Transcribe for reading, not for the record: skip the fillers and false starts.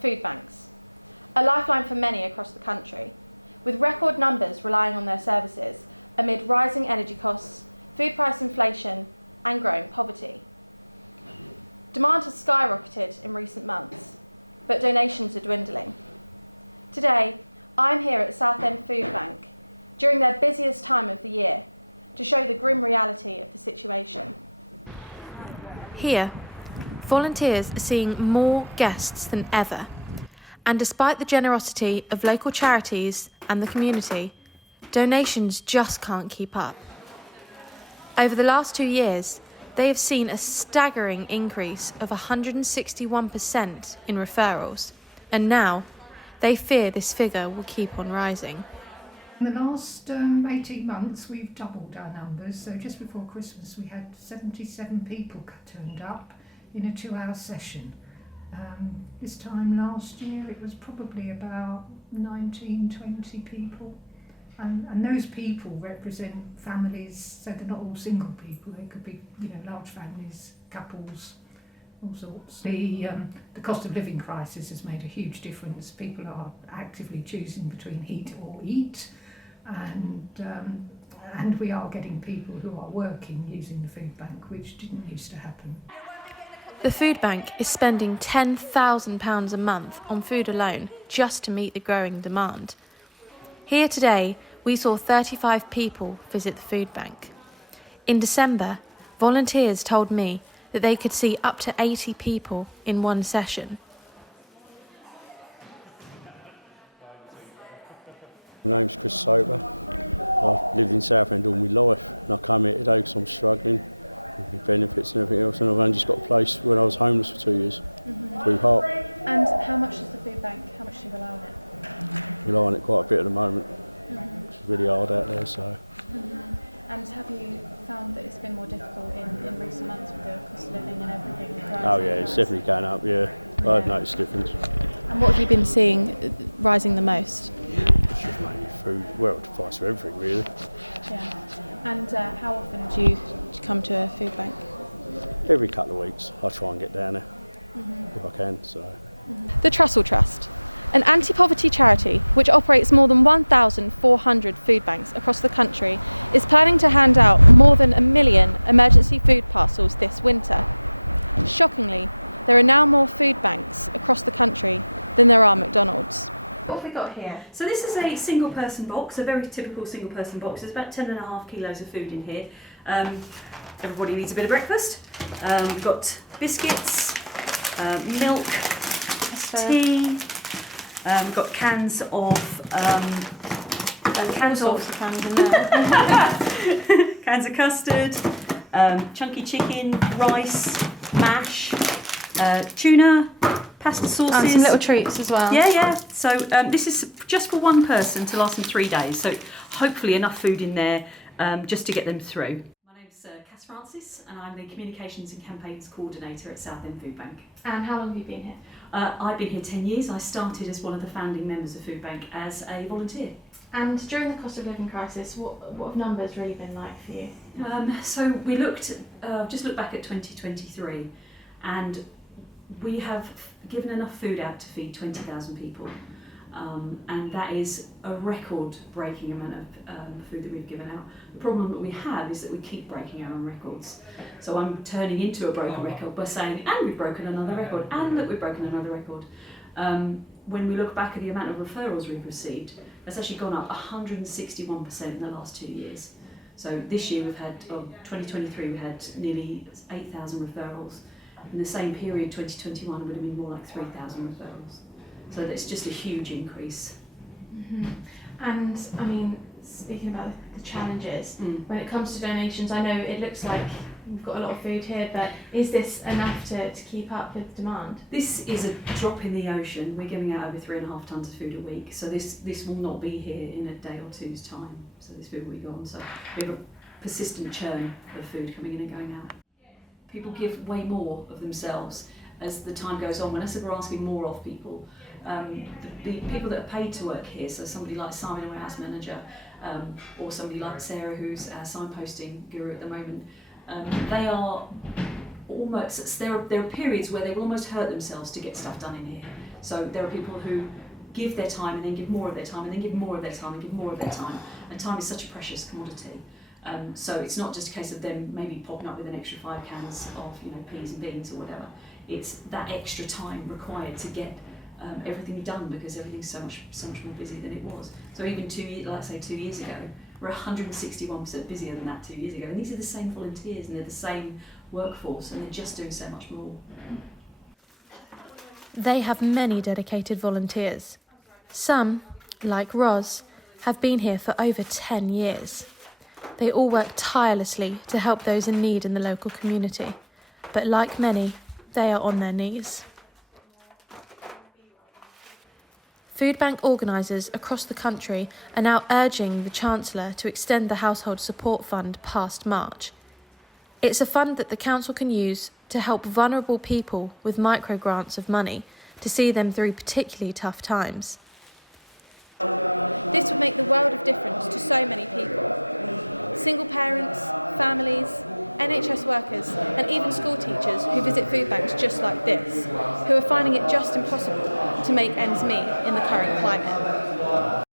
food banks, a lifeline for many across the country, with record numbers relying on their services amid rising energy costs, food price inflation and growing poverty. Demand has skyrocketed in recent months, but donations are dwindling. Today, I'm here at Southend Foodbank during their busiest time of the year to show the grim reality of the situation. Here, volunteers are seeing more guests than ever, and despite the generosity of local charities and the community, donations just can't keep up. Over the last 2 years, they have seen a staggering increase of 161% in referrals, and now they fear this figure will keep on rising. In the last 18 months, we've doubled our numbers. So just before Christmas, we had 77 people turned up in a 2-hour session. This time last year, it was probably about 19, 20 people. And those people represent families, so they're not all single people. They could be, large families, couples, all sorts. The cost of living crisis has made a huge difference. People are actively choosing between heat or eat. And we are getting people who are working using the food bank, which didn't used to happen. The food bank is spending £10,000 a month on food alone just to meet the growing demand. Here today, we saw 35 people visit the food bank. In December, volunteers told me that they could see up to 80 people in one session. My name's Chris Soper. I've lived in Southend all my life and I come here today because I'm struggling with my benefits and everything else, and I've only just got a place when I was homeless for 2 years through HARP. And how much is the food bank? How much do you rely on it? Rely on it quite a bit at the moment. It's really hard out there, so. And have you found that it's been more difficult in recent months with the cost of living and everything? Oh yeah, it's definitely going up, yeah. I've noticed a difference. And what have you been seeing rising the most? It's just mainly food, well, the price for everything really. Yeah. And how often do you come to a food bank? Every couple of weeks I try and get down there if I can, so. The Trussell Trust, an anti-poverty charity which operates more than 1,400 food banks across the country, is planning to hand out more than 1 million emergency food parcels this winter. Shockingly, there are now more food banks across the country than there are McDonald's. What have we got here? So this is a single person box, a very typical single person box. There's about 10.5 kilos of food in here. Everybody needs a bit of breakfast. We've got biscuits, milk, tea. We've got cans of cans of custard, chunky chicken, rice, mash, tuna, pasta sauces. And some little treats as well. Yeah. So this is just for one person to last them 3 days. So hopefully enough food in there just to get them through. My name's Cass Francis and I'm the Communications and Campaigns Coordinator at Southend Foodbank. And how long have you been here? I've been here 10 years. I started as one of the founding members of Foodbank as a volunteer. And during the cost of living crisis, what have numbers really been like for you? So we just looked back at 2023 and we have given enough food out to feed 20,000 people. And that is a record-breaking amount of food that we've given out. The problem that we have is that we keep breaking our own records. So I'm turning into a broken record by saying, and we've broken another record, and look, we've broken another record. When we look back at the amount of referrals we've received, that's actually gone up 161% in the last 2 years. So this year 2023, we had nearly 8,000 referrals. In the same period, 2021 would have been more like 3,000 referrals. So it's just a huge increase. And I mean, speaking about the challenges, when it comes to donations, I know it looks like you've got a lot of food here, but is this enough to keep up with demand? This is a drop in the ocean. We're giving out over 3.5 tonnes of food a week, so this will not be here in a day or two's time. So this food will be gone. So we have a persistent churn of food coming in and going out. People give way more of themselves as the time goes on. When I said we're asking more of people, the people that are paid to work here, so somebody like Simon, our warehouse manager, or somebody like Sarah, who's our signposting guru at the moment, they are almost, there are periods where they will almost hurt themselves to get stuff done in here. So there are people who give their time and then give more of their time and then give more of their time and give more of their time. And time is such a precious commodity. So it's not just a case of them maybe popping up with an extra 5 cans of peas and beans or whatever. It's that extra time required to get everything done, because everything's so much more busy than it was. So even 2 years ago, we're 161% busier than that 2 years ago. And these are the same volunteers and they're the same workforce and they're just doing so much more. They have many dedicated volunteers. Some, like Ros, have been here for over 10 years. They all work tirelessly to help those in need in the local community. But like many, they are on their knees. Foodbank organisers across the country are now urging the Chancellor to extend the Household Support Fund past March. It's a fund that the Council can use to help vulnerable people with micro-grants of money to see them through particularly tough times. This would make the world of difference to so many people. Single parents, families, NHS workers and even school teachers who visit food banks just like this, who are finding it just impossible to make ends meet in the current climate.